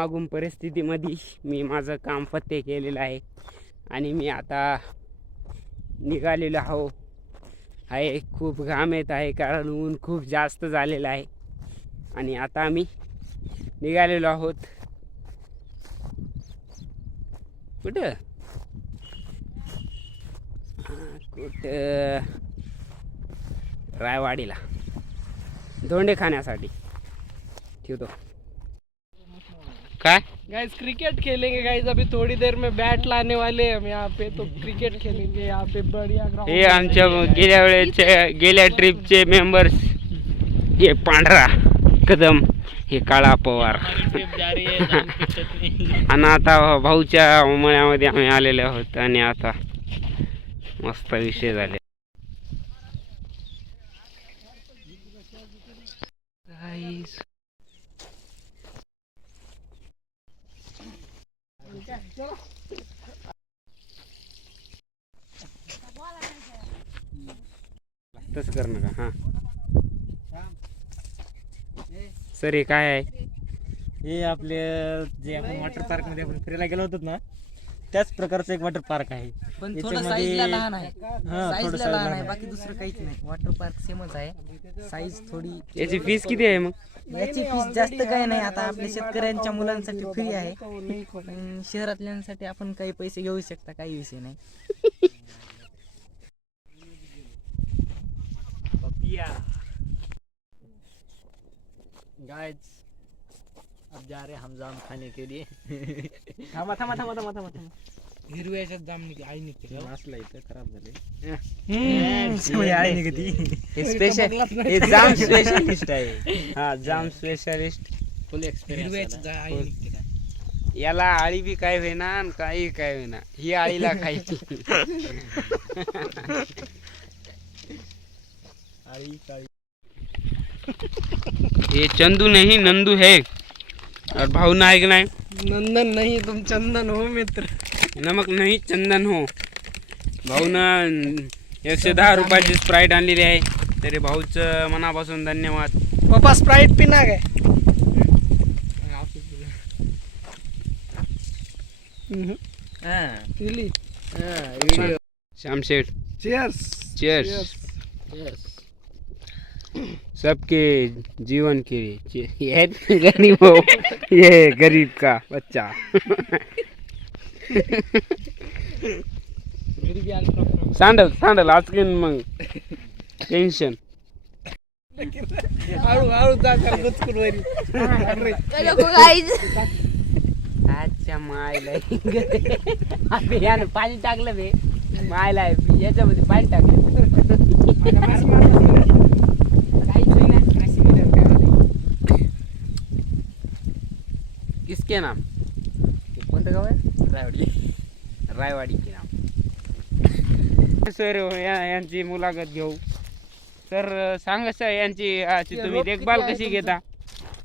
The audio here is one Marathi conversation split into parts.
घामाघूम परिस्थितीमध्ये मी माझं काम पत्ते केलेलं आहे आणि मी आता निघालेलो आहे. खूप घाम येत आहे कारण ऊन खूप जास्त झालेलं आहे आणि आता आम्ही निघालेलो आहोत. कुठं रायवाडीला धोंडे खाण्यासाठी. ठेवतो. काय गाइस क्रिकेट खेलेंगे गाइस, अभी थोड़ी देर में बैट लाने वाले हैं हम यहाँ पे, तो क्रिकेट खेलेंगे यहाँ पे बढ़िया ग्राउंड. हे आमच्या गेल्या ट्रिपचे मेंबर्स. हे पांढरा कदम, हे काळा पवार. आणि आता भाऊच्या मळ्यामध्ये आम्ही आलेले आहोत आणि आता मस्त विषय झाले. तसं कर नका. हां सर, हे काय आहे? हे आपले जे आपण वॉटर पार्क मध्ये आपण फिरायला गेलो होतो ना, त्याच प्रकारचं एक वॉटर पार्क आहे. पण थोडं साईजला लहान आहे. थोडं साईजला लहान आहे, बाकी दुसरं काहीच नाही. वॉटर पार्क सेमच आहे, साईज थोडी. याची फीस किती आहे मग? याची फीस जास्त काही नाही. आता आपल्या शेतकऱ्यांच्या मुलांसाठी फ्री आहे, पण शहरातल्यांसाठी आपण काही पैसे घेऊ शकता, काही विषय नाही. गाइस अब जा रहे हम जाम खाने के लिए. थांबा थांबा थांबा थांबा थांबा थांबा. हिरव्याच्या जाम निघते, आई निघते. मासला इथं खराब झाले. हे स्पेशल, हे जाम स्पेशलिस्ट आहे. हा, जाम स्पेशलिस्ट. फुल एक्सपिरियन्स. आई निघते का? याला आळी बी काय होईना आणि काही काय होईना. ही आळीला खायची. आई काळी. ये चंदू नहीं नंदू है और भाऊ नायक नाही. नंदन नहीं, तुम चंदन हो मित्र. नमक नाही चंदन हो. भाऊनं 110 रुपयाची स्प्राईट आणलेली आहे, तरी भाऊचं मनापासून धन्यवाद. पप्पा स्प्राइट पिना काय? पिली. श्याम शेठ, चीयर्स. चीयर्स. सबके जीवन के लिए. ये गरीब हो, ये गरीब का बच्चा. सांडल आजकीन मग टेन्शन. हळू जा जरा गुचकून वरी. अच्छा मायला यानं पाणी टाकलं बे. मायला याच्यामध्ये पाणी टाकलं. किसके नाम? कोणतं गाव आहे? रायवाडी के नाम. सर यांची मुलाखत घेऊ. सर सांगा सर, यांची तुम्ही देखभाल कशी घेता?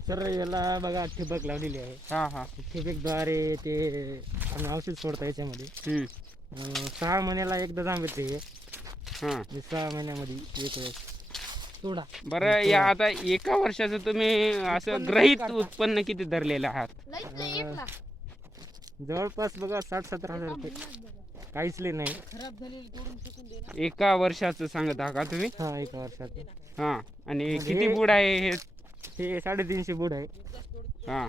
सर याला बघा ठिबक लावलेली आहे. हा. ठिबकद्वारे ते आम्ही औषध सोडतो याच्यामध्ये. 6 महिन्याला एकदा जांब येते हे. हां, 6 महिन्यामध्ये एक वेळेस सोडा. बरं, या आता एका वर्षाचं तुम्ही असं ग्रहित उत्पन्न किती धरलेलं आहात? जवळपास बघा 60-70 हजार रुपये. काहीच लय नाही. एका वर्षाचं सांगत आहात का तुम्ही? हा, एका वर्षात. हां, आणि किती बुड आहे हे? हे 350 बुड आहे. हां,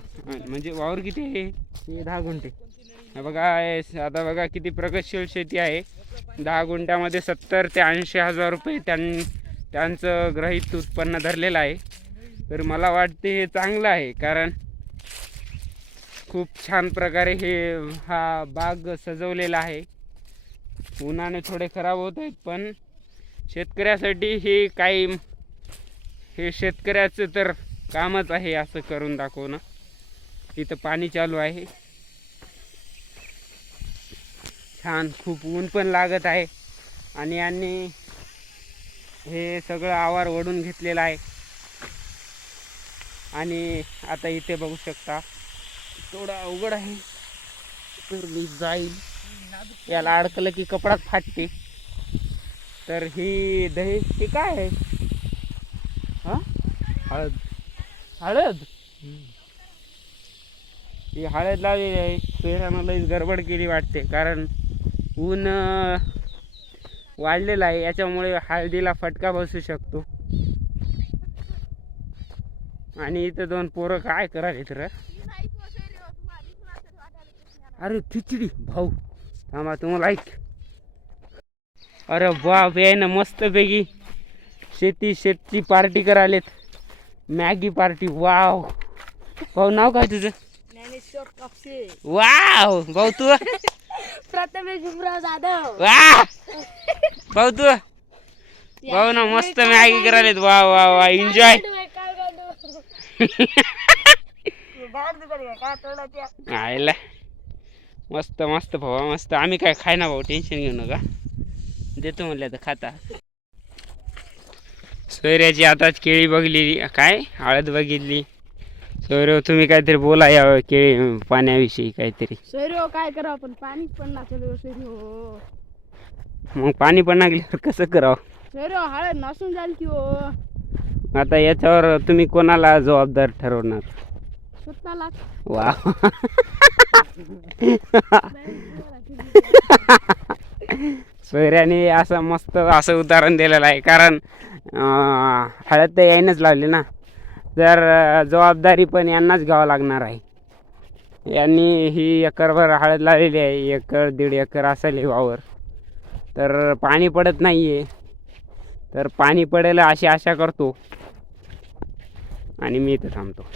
म्हणजे वावर किती आहे? हे 10 गुंठे. बघा आता बघा किती प्रगतशील शेती आहे. 10 गुंठ्यामध्ये 70 ते 80 हजार रुपये त्यांचं ग्रहित उत्पन्न धरलेलं आहे. तर मला वाटते हे चांगलं आहे, कारण खूप छान प्रकारे हा बाग सजवलेला आहे. उन्हाने थोडे खराब होत आहेत, पण शेतकऱ्यासाठी हे शेतकऱ्याचं तर कामच आहे असं करून दाखवणं. इथं पाणी चालू आहे. छान, खूप ऊन पण लागत आहे आणि यांनी हे सगळं आवार ओढून घेतलेलं आहे. आणि आता इथे बघू शकता थोडा अवघड आहे, तर मी जाईल. याला अडकलं की कपडाच फाटते. तर ही दही हे काय आहे? हां, हळद. ही हळद लावलेली आहे. सोयऱ्यानं लईच गडबड केली वाटते, कारण ऊन वाढलेलं आहे, याच्यामुळे हळदीला फटका बसू शकतो. आणि इथं दोन पोरं काय करायला तर, अरे खिचडी भाऊ थांबा तुम्हाला ऐक. अरे बाप आहे ना मस्त पैकी शेतची पार्टी करायलेत, मॅगी पार्टी. वाव भाऊ नाव काय तुझं? वाव भाऊ तू? प्रथमेश भीमराव जाधव. वा भाऊ तू? भाऊ ना मस्त मॅगी करायलेत. वा वा वा एन्जॉय. आयला मस्त मस्त भाऊ मस्त. आम्ही काय खाय ना भाऊ, टेन्शन घेऊ नका, देतो म्हणलं तर खाता. सोयऱ्याची आताच केळी बघली, काय हळद बघितली. सोयरे तुम्ही काहीतरी बोला या केळी पाण्याविषयी काहीतरी. सोयरो काय करा आपण, पाणी पण नाचलो सोयरो. मग पाणी पण लागल्यावर कसं करावं? सोयरो हळद नासून जाईल की हो. आता याच्यावर तुम्ही कोणाला जबाबदार ठरवणार? स्वतःला. वा सोयऱ्याने असं मस्त असं उदाहरण दिलेलं आहे, कारण हळद तर यायनंच लावली ना, तर जबाबदारी पण यांनाच घ्यावं लागणार आहे. यांनी ही एकरभर हळद लावलेली आहे, 1-1.5 एकर असेल हे वावर. तर पाणी पडत नाही आहे, तर पाणी पडेल अशी आशा करतो आणि मी इथं थांबतो.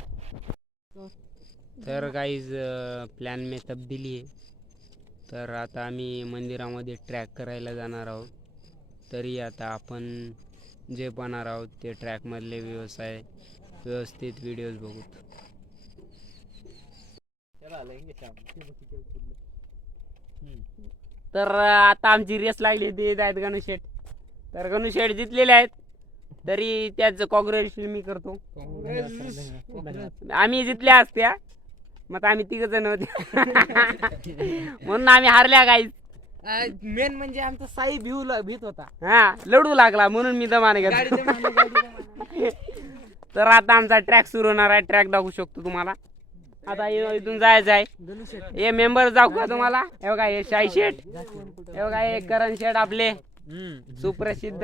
तर गाईज प्लॅन में तब्दीली आहे. तर आता आम्ही मंदिरामध्ये ट्रॅक करायला जाणार आहोत. तरी आता आपण जे पाहणार आहोत ते ट्रॅकमधले व्यवस्थित व्हिडिओज बघू. तर आता आमची रेस लागली ती आहेत गणेशेठ. तर गणेशेठ जिंकलेले आहेत, तरी त्याच कॉंग्रॅच्युलेशन मी करतो. आम्ही जिंकल्या असत्या मग आम्ही 3 जण होते म्हणून आम्ही हारल्या गाईज. मेन म्हणजे आमचा साई भीत होता, हा लढू लागला म्हणून मी दमाने घेतला. तर आता आमचा ट्रॅक सुरू होणार आहे. ट्रॅक दाखवू शकतो तुम्हाला. आता इथून जायचं आहे. हे मेंबर जाऊ का तुम्हाला? हे बघा हे शाही शेठ, हे बघा हे करण शेठ आपले सुप्रसिद्ध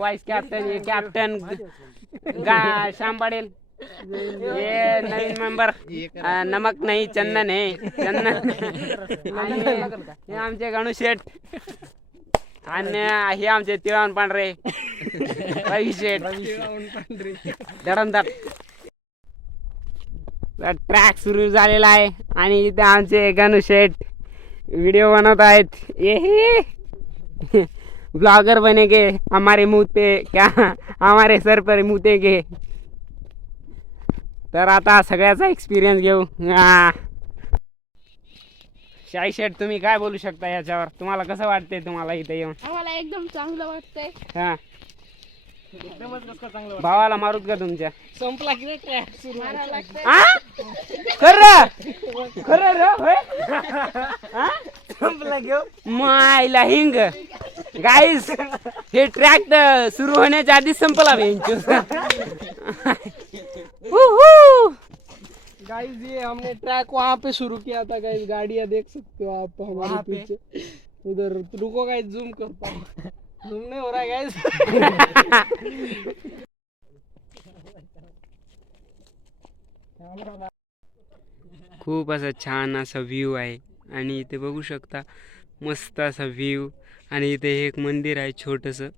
वाईस कॅप्टन, हे कॅप्टन श्याम पाटील. ये नवीन मेंबर नमक नाही चंदन है चंदन. आणि हे आमचे गणू शेठ आणि हे आमचे तिळावून पांढरे रवी शेठ धडमधड. ट्रॅक सुरू झालेला आहे आणि इथे आमचे गणू शेठ व्हिडिओ बनवत आहेत. ये ब्लॉगर बनेगे हमारे मुंह पे क्या हमारे सर पर मुतेगे. तर आता सगळ्याचा एक्सपिरियन्स घेऊ. शाही शेठ तुम्ही काय बोलू शकता याच्यावर? तुम्हाला कसं वाटतंय तुम्हाला इथे येऊन? आम्हाला एकदम चांगलं वाटतंय. हा भावाला मारूत का तुमच्या? संपला की नाही ट्रॅक सुरू? मारायला लागतंय. खरं खरं रे होय? संपला घेऊ. मायला हिंग गाईस, हे ट्रॅक तर सुरू होण्याच्या आधी संपला गाइस ये हमने ट्रैक वहाँ पे शुरू किया था गाइस. गाड़ियाँ देख सकते हो आप हमारे पीछे. उधर रुको गाइस, जूम करता हूँ. जूम नहीं हो रहा है गाइस. खूप असा छान असा व्ह्यू आहे आणि इथे बघू शकता मस्त असा व्ह्यू. आणि इथे एक मंदिर आहे छोटंसं,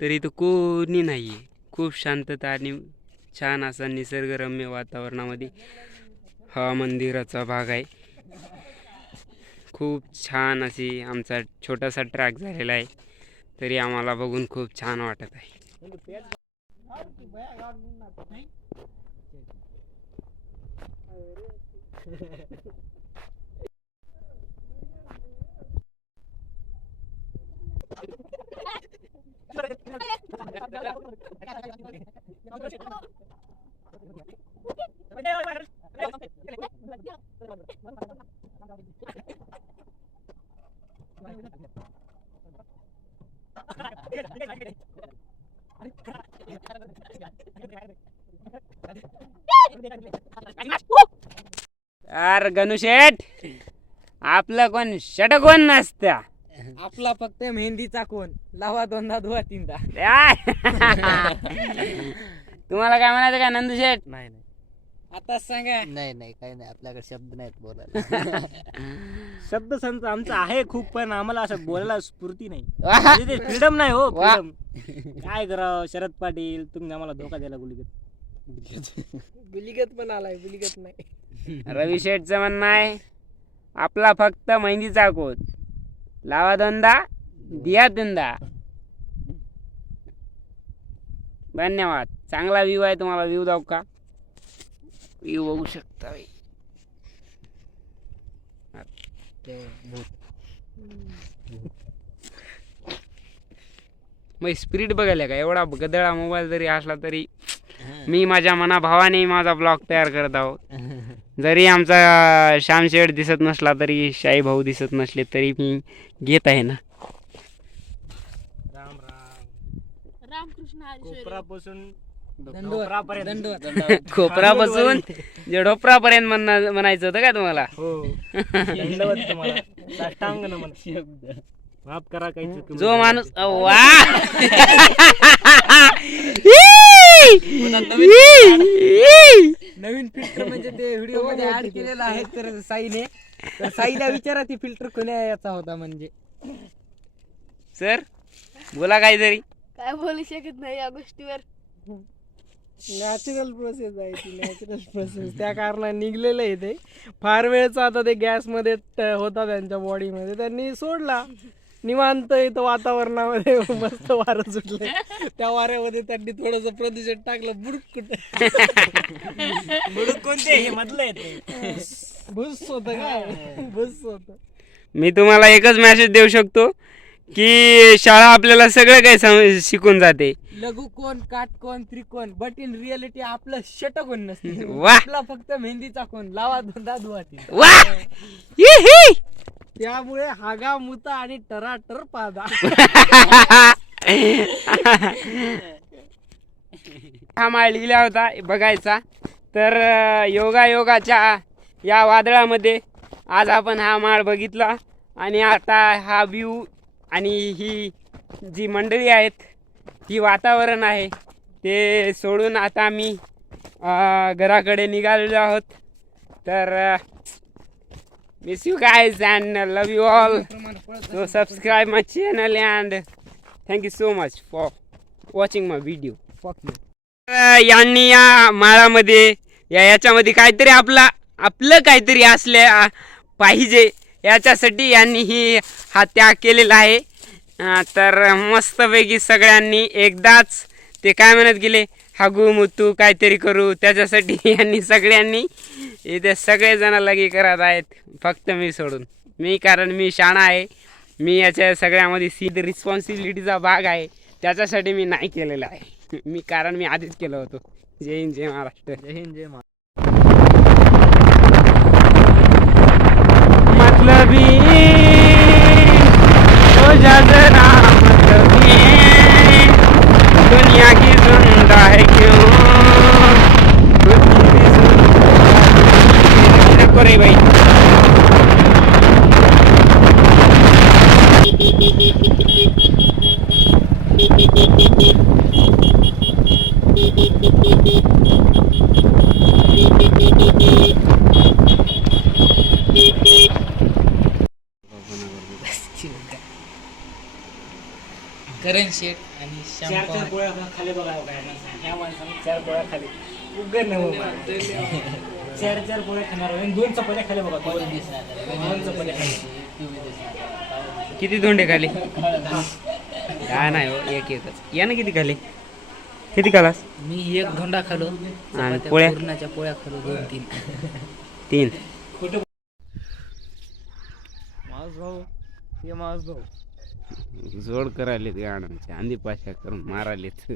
तर इथं कोणी नाही आहे. खूप शांतता आणि छान असा निसर्गरम्य वातावरणामध्ये हा मंदिराचा भाग आहे. खूप छान अशी आमचा छोटासा ट्रॅक झालेला आहे, तरी आम्हाला बघून खूप छान वाटत आहे. अरे गणुशेठ आपलं कोण शट कोण नसत्या आपला फक्त मेहंदीचा कोण लावा दोनदा धुवा तीनदा. तुम्हाला काय म्हणायचं का नंदुशेठ? नाही नाही आता सांगा. नाही नाही काही नाही आपल्याकडे शब्द नाहीत बोलायला. शब्द संच आमचा आहे खूप पण आम्हाला असं बोलायला स्फूर्ती नाही. वाह! फ्रीडम नाही हो वा. फ्रीडम. काय करावं शरद पाटील तुम्ही आम्हाला धोका द्यायला गुलीगत. गुलिगत पण आलाय, गुलिगत नाही. रवी शेठचं म्हणणं आहे आपला फक्त मेहंदीचा कोण लावा दोनदा दिया तीनदा. धन्यवाद. चांगला व्ह्यू आहे तुम्हाला. व्ह्यू दाव का? व्ह्यू बघू शकता बाई. मग स्पिरिट बघायला का एवढा गदळा मोबाईल जरी असला तरी मी माझ्या मनाभावाने माझा ब्लॉग तयार करत आहोत. जरी आमचा श्यामशेठ दिसत नसला तरी शाही भाऊ दिसत नसले तरी मी घेत आहे ना. राम राम. रामकृष्ण हरी सोयरे. कोपरापासून दंडवत डोपरापर्यंत. दंडवत. खोपरापासून जे ढोपरापर्यंत म्हणायचं होतं का तुम्हाला? हो दंडवत तुम्हाला. साष्टांग नमन. माफ करा काही चुकलं. जो माणूस वा नवीन फिल्टर म्हणजे ते व्हिडिओ मध्ये ऍड केलेलं आहे तर साईने. तर साईला विचारा ती फिल्टर कोण्या याचा होता म्हणजे. सर बोला काहीतरी. काय बोलू शकत नाही या गोष्टीवर. नॅचरल प्रोसेस आहे ती, नॅचरल प्रोसेस. त्या कारणाने निघलेलं आहे ते. फार वेळचा आता ते गॅस मध्ये होता त्यांच्या बॉडीमध्ये, त्यांनी सोडला. निवांत इथं वातावरणामध्ये मस्त वारं सुटले. त्या वाऱ्यामध्ये त्यांनी थोडस प्रदूषण टाकलं. बुडूक कुठे बुडूक कोणते हे मधलं येते. भुस होत काय, भुस होत. मी तुम्हाला एकच मेसेज देऊ शकतो की शाळा आपल्याला सगळं काही शिकून जाते. लघु कोण, काटकोण, त्रिकोण, बट इन रिअलिटी आपलं शट कोण नसते. वाह. आपला फक्त मेहंदीचा कोण लावा दोनदा धुवा तीनदा. वा ही त्यामुळे हागा मुता आणि टराटर पादा. हा माळ लिहिला होता बघायचा तर योगाच्या या वादळामध्ये आज आपण हा माळ बघितला. आणि आता हा व्ह्यू आणि ही जी मंडळी आहेत ही वातावरण आहे ते सोडून आता आम्ही घराकडे निघालेलो आहोत. तर miss you guys and love you all. So subscribe my channel and thank you so much for watching my video. यांनी या माळामध्ये याच्यामध्ये काहीतरी आपलं काहीतरी असले पाहिजे याच्यासाठी यांनी हा त्याग केलेला आहे. तर मस्तपैकी सगळ्यांनी एकदाच ते काय म्हणत गेले हागू मुतू काहीतरी करू त्याच्यासाठी यांनी सगळ्यांनी इथे सगळेजण लगी करत आहेत फक्त मी सोडून. कारण मी शाणा आहे. मी याच्या सगळ्यामध्ये सीध रिस्पॉन्सिबिलिटीचा भाग आहे त्याच्यासाठी मी नाही केलेला आहे. कारण मी आधीच केलं होतं. जय हिंद जय महाराष्ट्र. जय हिंद जय महाराष्ट्र. मतलबी हो जा जरा मतलबी दुनिया की जिंदा है क्यों रखो रे भाई. करण शेठ आणि श्याम चार पवार. पोळ्या खाली बघा काय ह्या माणसाने 4 पोळ्या खाली उगर नाही चार पोळ्या खाणार आणि 2 चपात्या खाली बघा. 2 चपात्या खाली. किती धोंडे खाले? काय नाही हो एकच. यानं किती खाले? किती खालास? मी एक धोंडा खालो. आणि पोळ्या? पूर्णाच्या पोळ्या खालो 2-3. 3. माझ भाऊ हे माझ भाऊ जोड करायलेत गाण्याचे आंधी पाशा करून मारालेत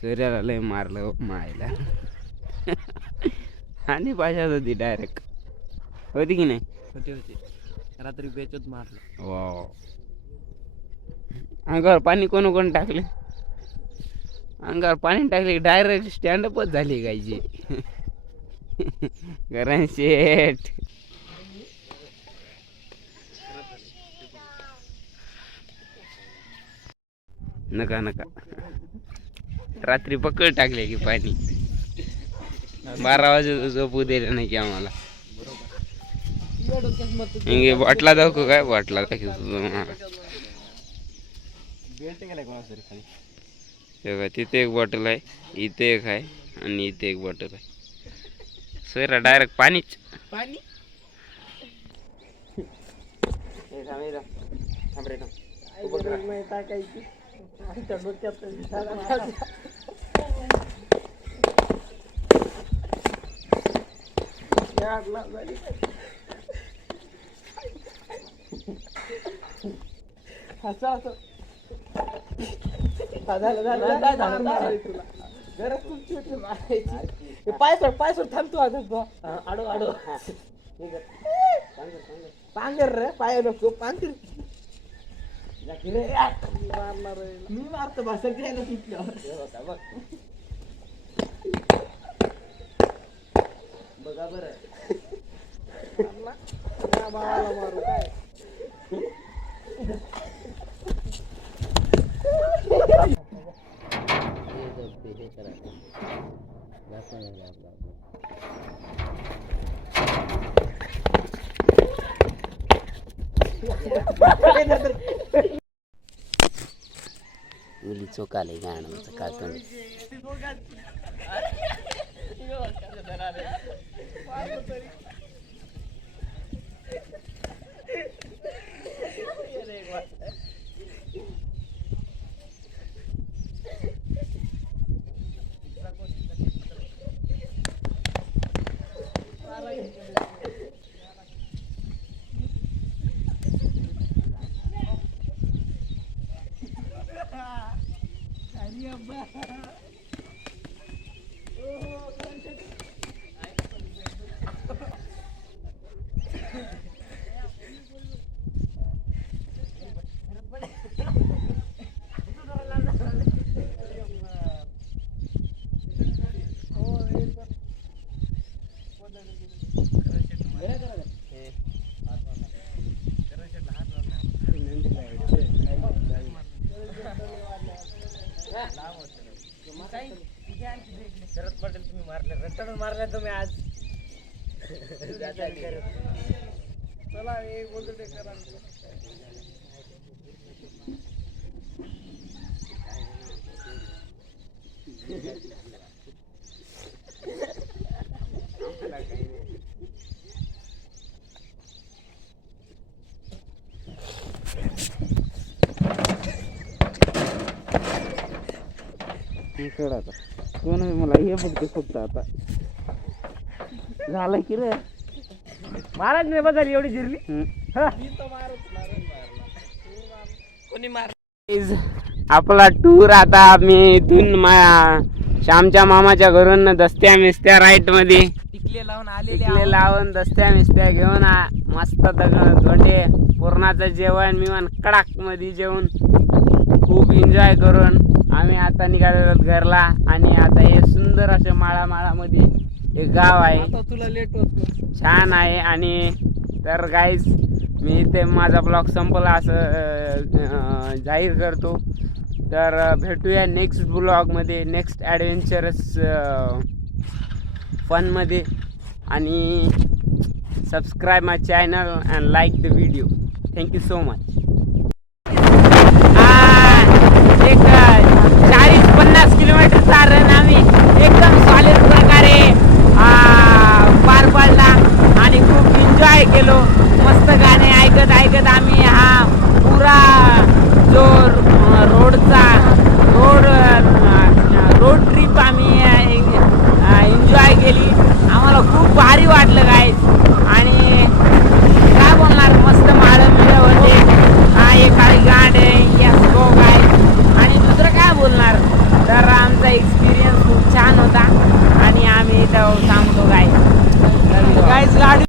सूर्याला लय मारलं हो मायला. आंधी पाशाच होती डायरेक्ट होती की नाही? होते रात्री बेचत मारलं. वा अंगावर पाणी कोण टाकले? अंगावर पाणी टाकले डायरेक्ट स्टँडअपच झाली गायची. करण शेठ. नका नका, रात्री पकड टाकले की पाणी 12 वाजे झोपू दिलं नाही की आम्हाला. इंगे बाटला दाखवू काय, बाटला दाखवतो तुम्हाला. तेव्हा तिथे एक बॉटल आहे, इथे एक आहे आणि इथे एक बॉटल आहे. सर डायरेक्ट पाणीच पाणी नाही टाकायची आमच्या डोक्यात असं असं पाय सोड थांबतो आता आडो आडो पांगर रे पाय नको पांगर मारणार मी मारतो भाषण घ्यायला सुटलं बघा बरं भावाला मारू काय मुली चोकाले गाणं काढतो. शरद पाटील तुम्ही मारले, रट्टन मारले तुम्ही आज. चला एक बोलते करा आता कोण मला हे बघते फक्त आता झालं की रे महाराज नाही बदल एवढी जिरली. आपला टूर आता आम्ही इथून श्यामच्या मामाच्या घरून दस्त्या मिस्त्या राईट मध्ये टिकले लावून आलेले टिकले लावून दस्त्या मिस्त्या घेऊन मस्त धोंडे पुरणाचं जेवण मिवण कडाक मध्ये जेवून खूप एन्जॉय करून आम्ही आता निघालेलो घरला. आणि आता हे सुंदर असे माळामध्ये एक गाव आहे, आता तुला लेट होत छान आहे. आणि तर गाईज मी इथे माझा ब्लॉग संपला असं जाहीर करतो. तर भेटूया नेक्स्ट ब्लॉगमध्ये, नेक्स्ट ॲडव्हेंचरस फनमध्ये. आणि subscribe my channel and like the video. Thank you so much. एक 40-50 किलोमीटरचा रन आम्ही एकदम सॉलिड प्रकारे पार पाडला आणि खूप एन्जॉय केलो. मस्त गाणे ऐकत आम्ही हा पुरा जो रोड ट्रिप आम्ही एन्जॉय केली. आम्हाला खूप भारी वाटलं गाईज. आणि काय बोलणार, मस्त माळं होते, एक काळी गाड यस गो गाईज. आणि दुसरं काय बोलणार, तर आमचा एक्सपिरियन्स खूप छान होता. आणि आम्ही इथं थांबतो गाईज. गाईज गाडी